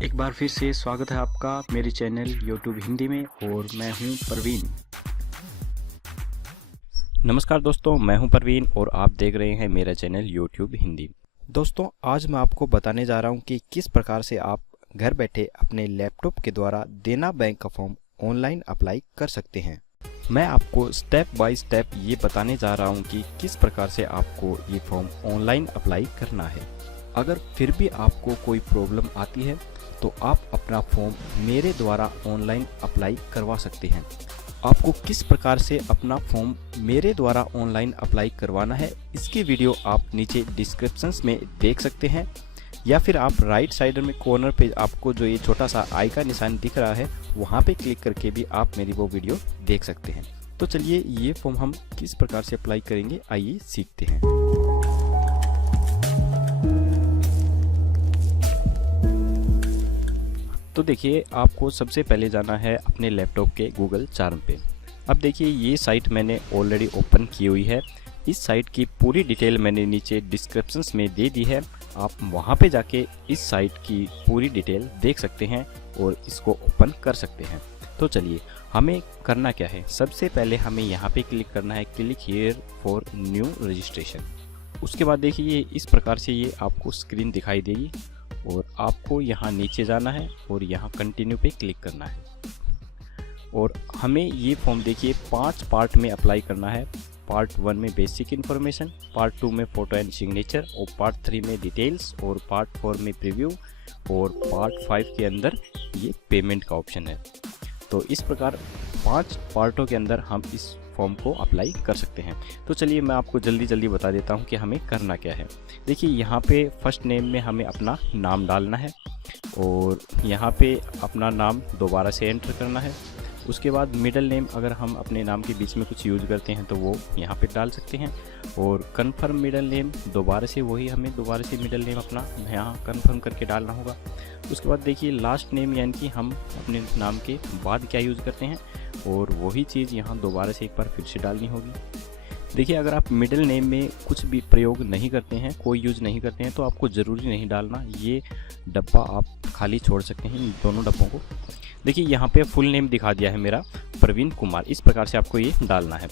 एक बार फिर से स्वागत है आपका मेरे चैनल यूट्यूब हिंदी में और मैं हूं परवीन। नमस्कार दोस्तों, मैं हूं परवीन और आप देख रहे हैं मेरा चैनल यूट्यूब हिंदी। दोस्तों, आज मैं आपको बताने जा रहा हूं कि किस प्रकार से आप घर बैठे अपने लैपटॉप के द्वारा देना बैंक का फॉर्म ऑनलाइन अप्लाई कर सकते हैं। मैं आपको स्टेप बाय स्टेप ये बताने जा रहा हूं कि किस प्रकार से आपको ये फॉर्म ऑनलाइन अप्लाई करना है। अगर फिर भी आपको कोई प्रॉब्लम आती है तो आप अपना फॉर्म मेरे द्वारा ऑनलाइन अप्लाई करवा सकते हैं। आपको किस प्रकार से अपना फॉर्म मेरे द्वारा ऑनलाइन अप्लाई करवाना है, इसकी वीडियो आप नीचे डिस्क्रिप्शंस में देख सकते हैं, या फिर आप राइट साइड में कॉर्नर पे आपको जो ये छोटा सा आई का निशान दिख रहा है वहाँ पे क्लिक करके भी आप मेरी वो वीडियो देख सकते हैं। तो चलिए ये फॉर्म हम किस प्रकार से अप्लाई करेंगे, आइए सीखते हैं। तो देखिए, आपको सबसे पहले जाना है अपने लैपटॉप के गूगल चार्म पे। अब देखिए, ये साइट मैंने ऑलरेडी ओपन की हुई है। इस साइट की पूरी डिटेल मैंने नीचे डिस्क्रिप्शंस में दे दी है। आप वहाँ पे जाके इस साइट की पूरी डिटेल देख सकते हैं और इसको ओपन कर सकते हैं। तो चलिए, हमें करना क्या है। सबसे पहले हमें यहाँ पे क्लिक करना है, click here for new registration. उसके बाद देखिए, इस प्रकार से ये आपको स्क्रीन दिखाई देगी और आपको यहाँ नीचे जाना है और यहाँ कंटिन्यू पे क्लिक करना है। और हमें ये फॉर्म देखिए 5 पार्ट में अप्लाई करना है। पार्ट 1 में बेसिक इन्फॉर्मेशन, पार्ट 2 में फ़ोटो एंड सिग्नेचर, और पार्ट 3 में डिटेल्स, और पार्ट 4 में प्रीव्यू, और पार्ट 5 के अंदर ये पेमेंट का ऑप्शन है। तो इस प्रकार 5 पार्टों के अंदर हम इस फॉर्म को अप्लाई कर सकते हैं। तो चलिए, मैं आपको जल्दी बता देता हूं कि हमें करना क्या है। देखिए, यहाँ पे फर्स्ट नेम में हमें अपना नाम डालना है और यहाँ पे अपना नाम दोबारा से एंटर करना है। उसके बाद मिडिल नेम, अगर हम अपने नाम के बीच में कुछ यूज करते हैं तो वो यहाँ पे डाल सकते हैं। और कंफर्म मिडिल नेम, दोबारा से वही हमें दोबारा से मिडिल नेम अपना यहाँ कंफर्म करके डालना होगा। उसके बाद देखिए, लास्ट नेम, यानी कि हम अपने नाम के बाद क्या यूज़ करते हैं, और वही चीज़ यहाँ दोबारा से एक बार फिर से डालनी होगी। देखिए, अगर आप मिडिल नेम में कुछ भी प्रयोग नहीं करते हैं, कोई यूज़ नहीं करते हैं, तो आपको ज़रूरी नहीं डालना। ये डब्बा आप खाली छोड़ सकते हैं, इन दोनों डब्बों को। देखिए, यहाँ पे फुल नेम दिखा दिया है मेरा, प्रवीण कुमार। इस प्रकार से आपको ये डालना है।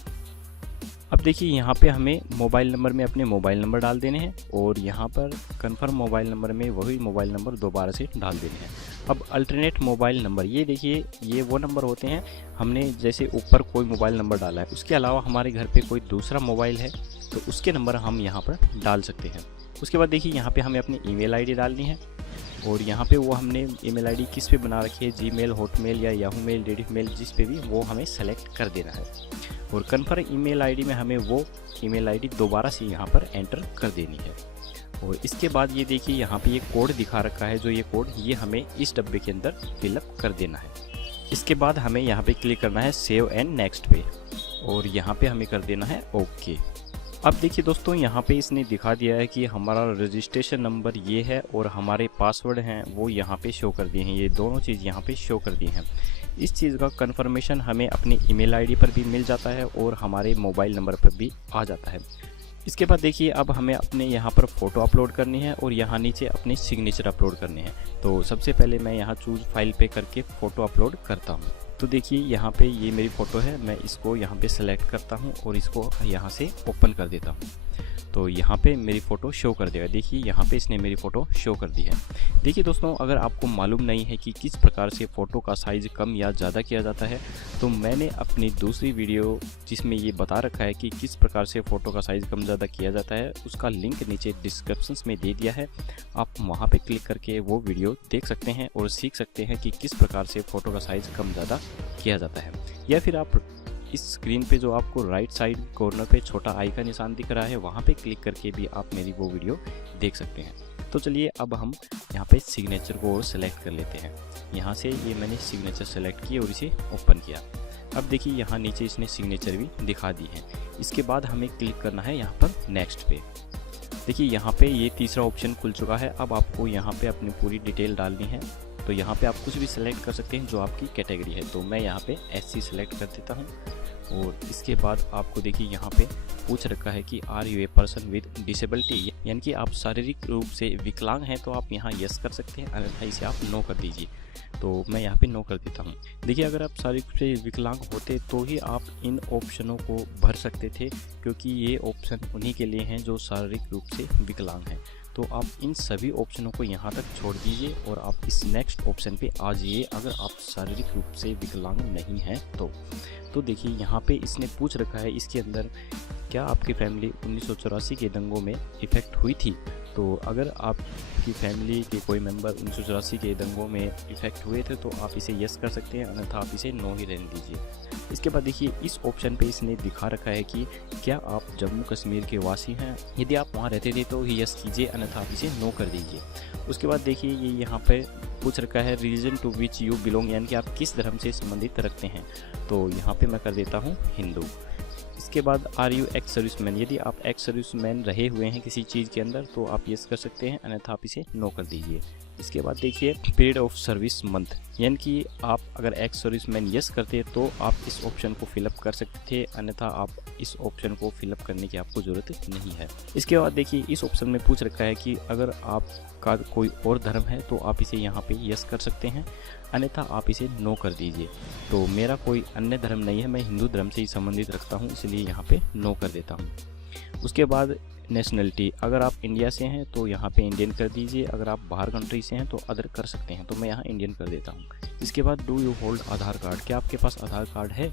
अब देखिए, यहाँ पे हमें मोबाइल नंबर में अपने मोबाइल नंबर डाल देने हैं और यहाँ पर कंफर्म मोबाइल नंबर में वही मोबाइल नंबर दोबारा से डाल देने हैं। अब अल्टरनेट मोबाइल नंबर, ये देखिए, ये वो नंबर होते हैं, हमने जैसे ऊपर कोई मोबाइल नंबर डाला है, उसके अलावा हमारे घर पे कोई दूसरा मोबाइल है तो उसके नंबर हम यहाँ पर डाल सकते हैं। उसके बाद देखिए, यहाँ पर हमें अपनी ईमेल ID डालनी है और यहाँ पे वो हमने ईमेल ID किस पे बना रखी है, जीमेल, हॉटमेल या याहू मेल, रेडिफ मेल, जिस पे भी, वो हमें सेलेक्ट कर देना है। और कन्फर्म ईमेल ID में हमें वो ईमेल ID दोबारा से यहाँ पर एंटर कर देनी है। और इसके बाद ये देखिए, यहाँ पे ये कोड दिखा रखा है, जो ये कोड, ये हमें इस डब्बे के अंदर फिलअप कर देना है। इसके बाद हमें यहाँ पे क्लिक करना है सेव एंड नेक्स्ट पे, और यहाँ पे हमें कर देना है ओके। अब देखिए दोस्तों, यहाँ पे इसने दिखा दिया है कि हमारा रजिस्ट्रेशन नंबर ये है और हमारे पासवर्ड हैं वो यहाँ पे शो कर दिए हैं। ये दोनों चीज़ यहाँ पे शो कर दी हैं। इस चीज़ का कंफर्मेशन हमें अपनी ईमेल ID पर भी मिल जाता है और हमारे मोबाइल नंबर पर भी आ जाता है। इसके बाद देखिए, अब हमें अपने यहाँ पर फ़ोटो अपलोड करनी है और यहाँ नीचे अपनी सिग्नेचर अपलोड करनी है। तो सबसे पहले मैं यहाँ चूज़ फाइल पे करके फ़ोटो अपलोड करता हूँ। तो देखिए, यहाँ पे ये मेरी फ़ोटो है, मैं इसको यहाँ पे सेलेक्ट करता हूँ और इसको यहाँ से ओपन कर देता हूँ। तो यहाँ पे मेरी फ़ोटो शो कर देगा। देखिए, यहाँ पे इसने मेरी फ़ोटो शो कर दी है। देखिए दोस्तों, अगर आपको मालूम नहीं है कि किस प्रकार से फ़ोटो का साइज़ कम या ज़्यादा किया जाता है, तो मैंने अपनी दूसरी वीडियो जिसमें ये बता रखा है कि किस प्रकार से फ़ोटो का साइज़ कम ज़्यादा किया जाता है, उसका लिंक नीचे डिस्क्रिप्शंस में दे दिया है। आप वहाँ पे क्लिक करके वो वीडियो देख सकते हैं और सीख सकते हैं कि किस प्रकार से फ़ोटो का साइज़ कम ज़्यादा किया जाता है। या फिर आप इस स्क्रीन पे जो आपको राइट साइड कॉर्नर पे छोटा आई का निशान दिख रहा है, वहाँ पे क्लिक करके भी आप मेरी वो वीडियो देख सकते हैं। तो चलिए, अब हम यहाँ पे सिग्नेचर को सेलेक्ट कर लेते हैं। यहाँ से ये मैंने सिग्नेचर सेलेक्ट किया और इसे ओपन किया। अब देखिए, यहाँ नीचे इसने सिग्नेचर भी दिखा दी है। इसके बाद हमें क्लिक करना है यहाँ पर नेक्स्ट पे। देखिए, यहाँ पे ये तीसरा ऑप्शन खुल चुका है। अब आपको यहाँ पे अपनी पूरी डिटेल डालनी है। तो यहाँ पे आप कुछ भी सिलेक्ट कर सकते हैं जो आपकी कैटेगरी है। तो मैं यहाँ पे SC सिलेक्ट कर देता हूँ। और इसके बाद आपको देखिए यहाँ पे पूछ रखा है कि are you a person with disability, यानी कि आप शारीरिक रूप से विकलांग हैं, तो आप यहाँ यस कर सकते हैं, अन्यथा इसे आप नो कर दीजिए। तो मैं यहाँ पे नो कर देता हूँ। देखिए अगर आप शारीरिक रूप से विकलांग होते तो ही आप इन ऑप्शनों को भर सकते थे, क्योंकि ये ऑप्शन उन्हीं के लिए हैं जो शारीरिक रूप से विकलांग हैं। तो आप इन सभी ऑप्शनों को यहाँ तक छोड़ दीजिए और आप इस नेक्स्ट ऑप्शन पे आ जाइए अगर आप शारीरिक रूप से विकलांग नहीं हैं तो देखिए यहाँ पे इसने पूछ रखा है इसके अंदर, क्या आपकी फैमिली 1984 के दंगों में इफ़ेक्ट हुई थी। तो अगर आपकी फैमिली के कोई मेंबर 1984 के दंगों में इफ़ेक्ट हुए थे तो आप इसे यस कर सकते हैं, अन्यथा आप इसे नो ही रहने दीजिए। इसके बाद देखिए इस ऑप्शन पे इसने दिखा रखा है कि क्या आप जम्मू कश्मीर के वासी हैं, यदि आप वहाँ रहते थे तो यस कीजिए, अन्यथा आप इसे नो कर दीजिए। उसके बाद देखिए ये यहाँ पे पूछ रखा है religion to which you belong, यानी कि आप किस धर्म से संबंधित रखते हैं। तो यहाँ पे मैं कर देता हूँ हिंदू। इसके बाद आर यू एक्स सर्विसमैन, यदि आप एक्स सर्विसमैन रहे हुए हैं किसी चीज़ के अंदर तो आप यस कर सकते हैं, अन्यथा आप इसे नो कर दीजिए। इसके बाद देखिए पीरियड ऑफ सर्विस मंथ, यानी कि आप अगर एक्स सर्विसमैन यस करते तो आप इस ऑप्शन को फिलअप कर सकते थे, अन्यथा आप इस ऑप्शन को फिलअप करने की आपको ज़रूरत नहीं है। इसके बाद देखिए इस ऑप्शन में पूछ रखा है कि अगर आपका कोई और धर्म है तो आप इसे यहाँ पे यस कर सकते हैं, अन्यथा आप इसे नो कर दीजिए। तो मेरा कोई अन्य धर्म नहीं है, मैं हिंदू धर्म से ही संबंधित रखता हूँ, इसलिए यहाँ पे नो कर देता हूँ। उसके बाद नेशनलिटी, अगर आप इंडिया से हैं तो यहाँ पे इंडियन कर दीजिए, अगर आप बाहर कंट्री से हैं तो अदर कर सकते हैं, तो मैं यहाँ इंडियन कर देता हूँ। इसके बाद do you hold Aadhaar card, क्या आपके पास आधार कार्ड है।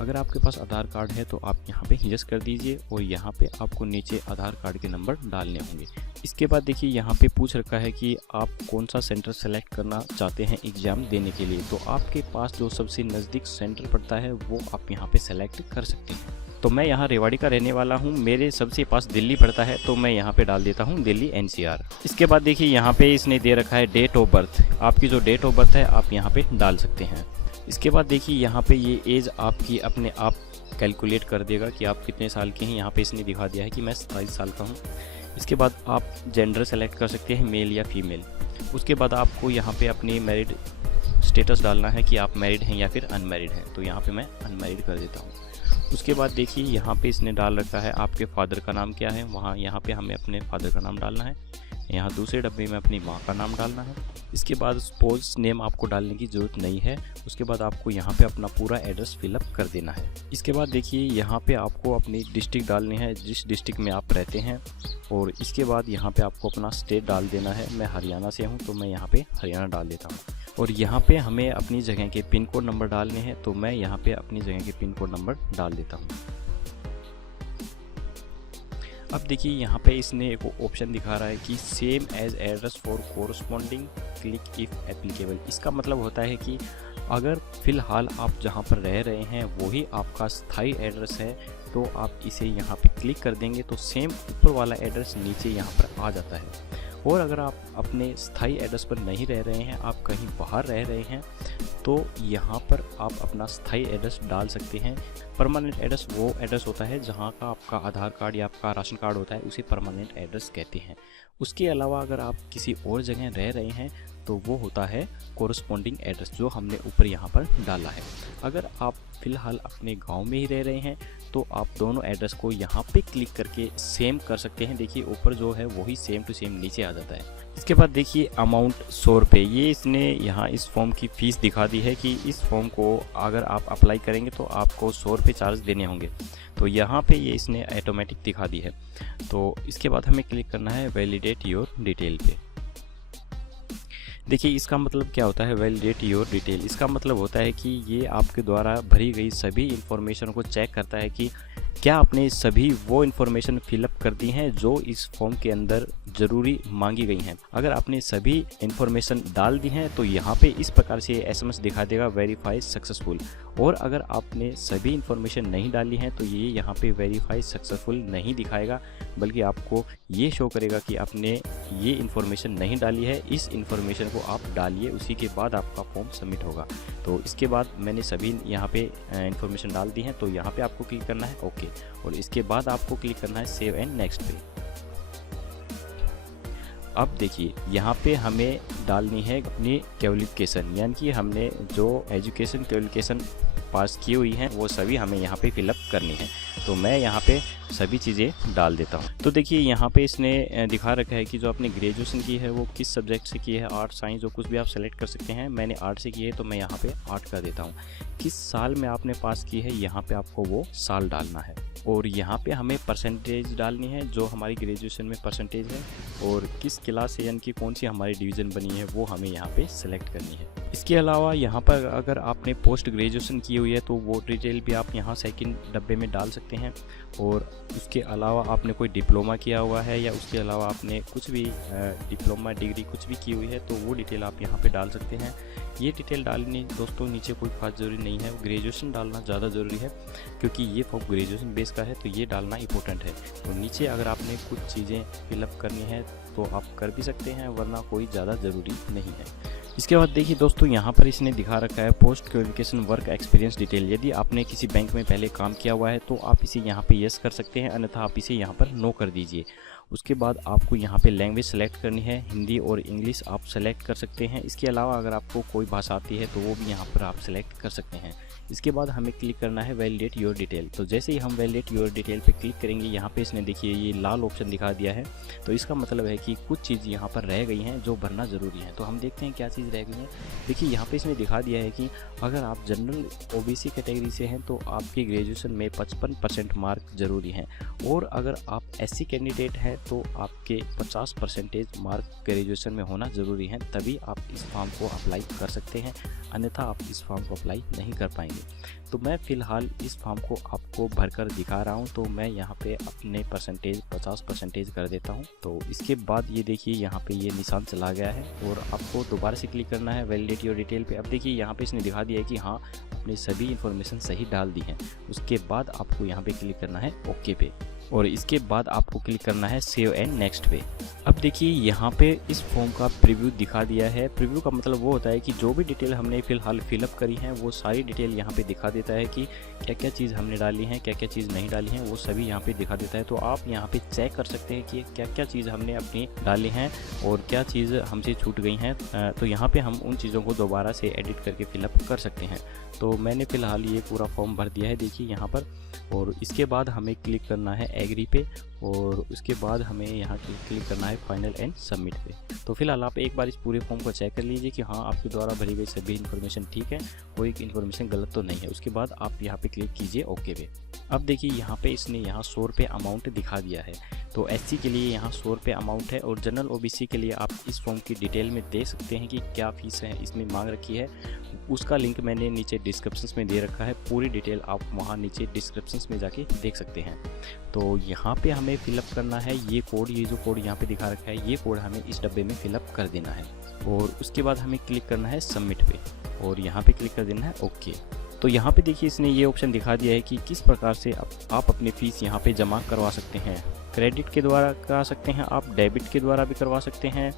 अगर आपके पास आधार कार्ड है तो आप यहाँ पे यस कर दीजिए और यहाँ पे आपको नीचे आधार कार्ड के नंबर डालने होंगे। इसके बाद देखिए यहाँ पे पूछ रखा है कि आप कौन सा सेंटर सेलेक्ट करना चाहते हैं एग्ज़ाम देने के लिए। तो आपके पास जो सबसे नज़दीक सेंटर पड़ता है वो आप यहाँ पे सेलेक्ट कर सकते हैं। तो मैं यहाँ रेवाड़ी का रहने वाला हूँ, मेरे सबसे पास दिल्ली पड़ता है, तो मैं यहाँ पे डाल देता हूँ दिल्ली NCR। इसके बाद देखिए यहाँ पे इसने दे रखा है डेट ऑफ बर्थ, आपकी जो डेट ऑफ बर्थ है आप यहाँ पे डाल सकते हैं। इसके बाद देखिए यहाँ पे ये एज आपकी अपने आप कैलकुलेट कर देगा कि आप कितने साल के हैं, यहाँ पे इसने दिखा दिया है कि मैं 27 साल का हूँ। इसके बाद आप जेंडर सेलेक्ट कर सकते हैं, मेल या फीमेल। उसके बाद आपको यहाँ पे अपनी मैरिड स्टेटस डालना है कि आप मैरिड हैं या फिर अनमैरिड हैं, तो यहाँ पे मैं अनमैरिड कर देता हूँ। उसके बाद देखिए यहाँ पे इसने डाल रखा है आपके फादर का नाम क्या है, वहाँ यहाँ पे हमें अपने फादर का नाम डालना है, यहाँ दूसरे डब्बे में अपनी माँ का नाम डालना है। इसके बाद स्पोज नेम आपको डालने की ज़रूरत नहीं है। उसके बाद आपको यहाँ पे अपना पूरा एड्रेस फिलअप कर देना है। इसके बाद देखिए यहाँ पे आपको अपनी डिस्ट्रिक्ट डालनी है, जिस डिस्ट्रिक्ट में आप रहते हैं, और इसके बाद यहाँ पे आपको अपना स्टेट डाल देना है। मैं हरियाणा से हूँ तो मैं यहाँ पे हरियाणा डाल देता हूँ। और यहाँ पे हमें अपनी जगह के पिन कोड नंबर डालने हैं, तो मैं यहाँ पे अपनी जगह के पिन कोड नंबर डाल देता हूँ। अब देखिए यहाँ पे इसने एक ऑप्शन दिखा रहा है कि same as address for corresponding click if applicable. इसका मतलब होता है कि अगर फ़िलहाल आप जहाँ पर रह रहे हैं वही आपका स्थायी एड्रेस है तो आप इसे यहाँ पे क्लिक कर देंगे तो सेम ऊपर वाला एड्रेस नीचे यहाँ पर आ जाता है। और अगर आप अपने स्थायी एड्रेस पर नहीं रह रहे हैं, आप कहीं बाहर रह रहे हैं, तो यहाँ पर आप अपना स्थायी एड्रेस डाल सकते हैं। परमानेंट एड्रेस वो एड्रेस होता है जहाँ का आपका आधार कार्ड या आपका राशन कार्ड होता है, उसे परमानेंट एड्रेस कहते हैं। उसके अलावा अगर आप किसी और जगह रह रहे हैं तो वो होता है कोरस्पॉन्डिंग एड्रेस, जो हमने ऊपर यहाँ पर डाला है। अगर आप फ़िलहाल अपने गांव में ही रह रहे हैं तो आप दोनों एड्रेस को यहाँ पे क्लिक करके सेम कर सकते हैं। देखिए ऊपर जो है वही सेम टू सेम नीचे आ जाता है। इसके बाद देखिए अमाउंट 100 रुपये, ये इसने यहाँ इस फॉर्म की फ़ीस दिखा दी है कि इस फॉर्म को अगर आप अप्लाई करेंगे तो आपको 100 रुपये चार्ज देने होंगे। तो यहाँ पे ये इसने ऑटोमेटिक दिखा दी है। तो इसके बाद हमें क्लिक करना है वैलिडेट योर डिटेल पे। देखिए इसका मतलब क्या होता है वैलिडेट योर डिटेल। इसका मतलब होता है कि ये आपके द्वारा भरी गई सभी इन्फॉर्मेशन को चेक करता है कि क्या आपने सभी वो इन्फॉर्मेशन फिलअप कर दी हैं जो इस फॉर्म के अंदर ज़रूरी मांगी गई हैं। अगर आपने सभी इन्फॉर्मेशन डाल दी हैं तो यहाँ पे इस प्रकार से SMS दिखा देगा वेरीफाई सक्सेसफुल। और अगर आपने सभी इन्फॉर्मेशन नहीं डाली हैं तो ये यहाँ पे वेरीफाई सक्सेसफुल नहीं दिखाएगा, बल्कि आपको ये शो करेगा कि आपने ये इन्फॉर्मेशन नहीं डाली है, इस इन्फॉर्मेशन को आप डालिए, उसी के बाद आपका फॉर्म सबमिट होगा। तो इसके बाद मैंने सभी यहाँ पे इन्फॉर्मेशन डाल दी हैं, तो यहाँ पे आपको क्लिक करना है ओके, और इसके बाद आपको क्लिक करना है सेव एंड नेक्स्ट पे। अब देखिए यहाँ पे हमें डालनी है अपनी क्वालिफिकेशन, यानी कि हमने जो एजुकेशन क्वालिफिकेशन पास की हुई हैं वो सभी हमें यहाँ पे फिलअप करनी है। तो मैं यहाँ पे सभी चीज़ें डाल देता हूँ। तो देखिए यहाँ पे इसने दिखा रखा है कि जो आपने ग्रेजुएशन की है वो किस सब्जेक्ट से की है, आर्ट साइंस जो कुछ भी आप सेलेक्ट कर सकते हैं। मैंने आर्ट से की है तो मैं यहाँ पे आर्ट कर देता हूँ। किस साल में आपने पास की है यहाँ पे आपको वो साल डालना है, और यहाँ पे हमें परसेंटेज डालनी है जो हमारी ग्रेजुएशन में परसेंटेज है, और किस क्लास से यानी कि कौन सी हमारी डिवीज़न बनी है वो हमें यहाँ पे सेलेक्ट करनी है। इसके अलावा यहाँ पर अगर आपने पोस्ट ग्रेजुएशन की हुई है तो वो डिटेल भी आप यहाँ सेकंड डब्बे में डाल सकते हैं, और उसके अलावा आपने कोई डिप्लोमा किया हुआ है या उसके अलावा आपने कुछ भी डिप्लोमा डिग्री कुछ भी की हुई है तो वो डिटेल आप यहाँ पे डाल सकते हैं। ये डिटेल डालनी दोस्तों नीचे कोई खास ज़रूरी नहीं है, ग्रेजुएशन डालना ज़्यादा ज़रूरी है क्योंकि ये फॉर्म ग्रेजुएशन बेस का है तो ये डालना इंपॉर्टेंट है। तो नीचे अगर आपने कुछ चीज़ें फिलअप करनी है तो आप कर भी सकते हैं, वरना कोई ज़्यादा ज़रूरी नहीं है। इसके बाद देखिए दोस्तों यहाँ पर इसने दिखा रखा है post qualification work experience detail. यदि आपने किसी बैंक में पहले काम किया हुआ है तो आप इसे यहाँ पे यस कर सकते हैं, अन्यथा आप इसे यहाँ पर नो कर दीजिए। उसके बाद आपको यहाँ पे लैंग्वेज सेलेक्ट करनी है, हिंदी और इंग्लिश आप सेलेक्ट कर सकते हैं। इसके अलावा अगर आपको कोई भाषा आती है तो वो भी यहाँ पर आप सेलेक्ट कर सकते हैं। इसके बाद हमें क्लिक करना है वैलिडेट योर डिटेल। तो जैसे ही हम वैलिडेट योर डिटेल पे क्लिक करेंगे यहाँ पे इसने देखिए ये लाल ऑप्शन दिखा दिया है, तो इसका मतलब है कि कुछ चीज़ यहाँ पर रह गई हैं जो भरना ज़रूरी है। तो हम देखते हैं क्या चीज़ रह गई है। देखिए यहाँ पे इसने दिखा दिया है कि अगर आप जनरल ओबीसी कैटेगरी से हैं तो आपकी ग्रेजुएशन में 55% मार्क जरूरी हैं, और अगर आप एससी कैंडिडेट हैं तो आपके 50% मार्क ग्रेजुएशन में होना ज़रूरी है, तभी आप इस फॉर्म को अप्लाई कर सकते हैं, अन्यथा आप इस फॉर्म को अप्लाई नहीं कर पाएंगे। तो मैं फ़िलहाल इस फॉर्म को आपको भरकर दिखा रहा हूं, तो मैं यहाँ पे अपने परसेंटेज 50% कर देता हूं। तो इसके बाद ये देखिए यहाँ पे ये निशान चला गया है, और आपको दोबारा से क्लिक करना है वैलिडेट योर डिटेल पे। अब देखिए यहाँ पे इसने दिखा दिया है कि हाँ आपने सभी इन्फॉर्मेशन सही डाल दी है। उसके बाद आपको यहाँ पे क्लिक करना है ओके पे, और इसके बाद आपको क्लिक करना है सेव एंड नेक्स्ट पे। अब देखिए यहाँ पे इस फॉर्म का प्रीव्यू दिखा दिया है। प्रीव्यू का मतलब वो होता है कि जो भी डिटेल हमने फिलहाल फिलअप करी है वो सारी डिटेल यहाँ पे दिखा देता है कि क्या क्या चीज़ हमने डाली है, क्या क्या चीज़ नहीं डाली है, वो सभी यहाँ पे दिखा देता है। तो आप यहाँ पे चेक कर सकते हैं कि क्या क्या चीज़ हमने अपनी डाली हैं और क्या चीज़ हमसे छूट गई हैं। तो यहाँ पे हम उन चीज़ों को दोबारा से एडिट करके फिलअप कर सकते हैं। तो मैंने फ़िलहाल ये पूरा फॉर्म भर दिया है देखिए यहाँ पर, और इसके बाद हमें क्लिक करना है एग्री पे, और उसके बाद हमें यहाँ क्लिक करना है फाइनल एंड सबमिट पे। तो फिलहाल आप एक बार इस पूरे फॉर्म को चेक कर लीजिए कि हाँ आपके द्वारा भरी गई सभी इन्फॉर्मेशन ठीक है, कोई इन्फॉर्मेशन गलत तो नहीं है। उसके बाद आप यहाँ पे क्लिक कीजिए ओके पे। अब देखिए यहाँ पे इसने यहाँ 100 रुपये अमाउंट दिखा दिया है। तो एससी के लिए यहाँ 100 रुपये अमाउंट है, और जनरल ओबीसी के लिए आप इस फॉर्म की डिटेल में देख सकते हैं कि क्या फीस है इसमें मांग रखी है। उसका लिंक मैंने नीचे डिस्क्रिप्शन में दे रखा है, पूरी डिटेल आप वहाँ नीचे डिस्क्रिप्शन में जाके देख सकते हैं। तो यहाँ पे हमें फिलअप करना है ये कोड, ये जो कोड यहाँ पे दिखा रखा है ये कोड हमें इस डब्बे में फिलअप कर देना है, और उसके बाद हमें क्लिक करना है सबमिट पे, और यहाँ पे क्लिक कर देना है ओके। तो यहाँ पे देखिए इसने ये ऑप्शन दिखा दिया है कि किस प्रकार से आप अपनी फ़ीस यहाँ पे जमा करवा सकते हैं। क्रेडिट के द्वारा करा सकते हैं आप, डेबिट के द्वारा भी करवा सकते हैं,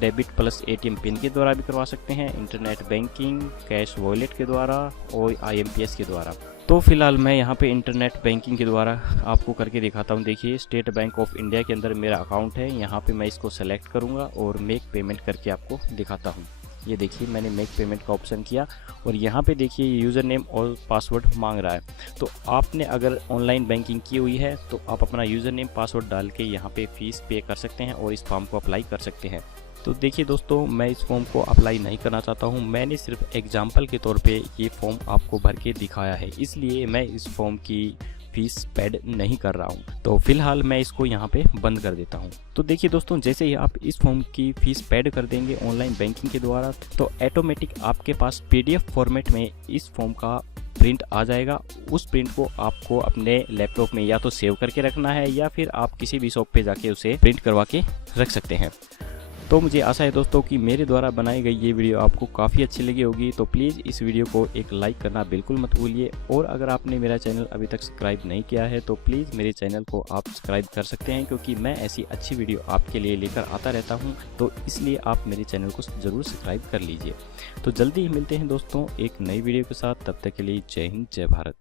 डेबिट प्लस एटीएम पिन के द्वारा भी करवा सकते हैं, इंटरनेट बैंकिंग, कैश वॉलेट के द्वारा और आईएमपीएस के द्वारा। तो फिलहाल मैं यहाँ पे इंटरनेट बैंकिंग के द्वारा आपको करके दिखाता हूँ। देखिए स्टेट बैंक ऑफ इंडिया के अंदर मेरा अकाउंट है, यहाँ पे मैं इसको सेलेक्ट करूँगा और मेक पेमेंट करके आपको दिखाता हूँ। ये देखिए मैंने मेक पेमेंट का ऑप्शन किया, और यहाँ पे देखिए यूज़र नेम और पासवर्ड मांग रहा है। तो आपने अगर ऑनलाइन बैंकिंग की हुई है तो आप अपना यूज़र नेम पासवर्ड डाल के यहाँ पे फ़ीस पे कर सकते हैं और इस फॉर्म को अप्लाई कर सकते हैं। तो देखिए दोस्तों मैं इस फॉर्म को अप्लाई नहीं करना चाहता हूँ, मैंने सिर्फ एग्जाम्पल के तौर पे ये फॉर्म आपको भर के दिखाया है, इसलिए मैं इस फॉर्म की फीस पेड नहीं कर रहा हूँ। तो फिलहाल मैं इसको यहाँ पे बंद कर देता हूँ। तो देखिए दोस्तों जैसे ही आप इस फॉर्म की फीस पेड कर देंगे ऑनलाइन बैंकिंग के द्वारा, तो ऑटोमेटिक आपके पास पीडीएफ फॉर्मेट में इस फॉर्म का प्रिंट आ जाएगा। उस प्रिंट को आपको अपने लैपटॉप में या तो सेव करके रखना है, या फिर आप किसी भी शॉप पे जाके उसे प्रिंट करवा के रख सकते हैं। तो मुझे आशा है दोस्तों कि मेरे द्वारा बनाई गई ये वीडियो आपको काफ़ी अच्छी लगी होगी। तो प्लीज़ इस वीडियो को एक लाइक करना बिल्कुल मत भूलिए, और अगर आपने मेरा चैनल अभी तक सब्सक्राइब नहीं किया है तो प्लीज़ मेरे चैनल को आप सब्सक्राइब कर सकते हैं, क्योंकि मैं ऐसी अच्छी वीडियो आपके लिए लेकर आता रहता हूं। तो इसलिए आप मेरे चैनल को ज़रूर सब्सक्राइब कर लीजिए। तो जल्दी ही मिलते हैं दोस्तों एक नई वीडियो के साथ, तब तक के लिए जय हिंद जय भारत।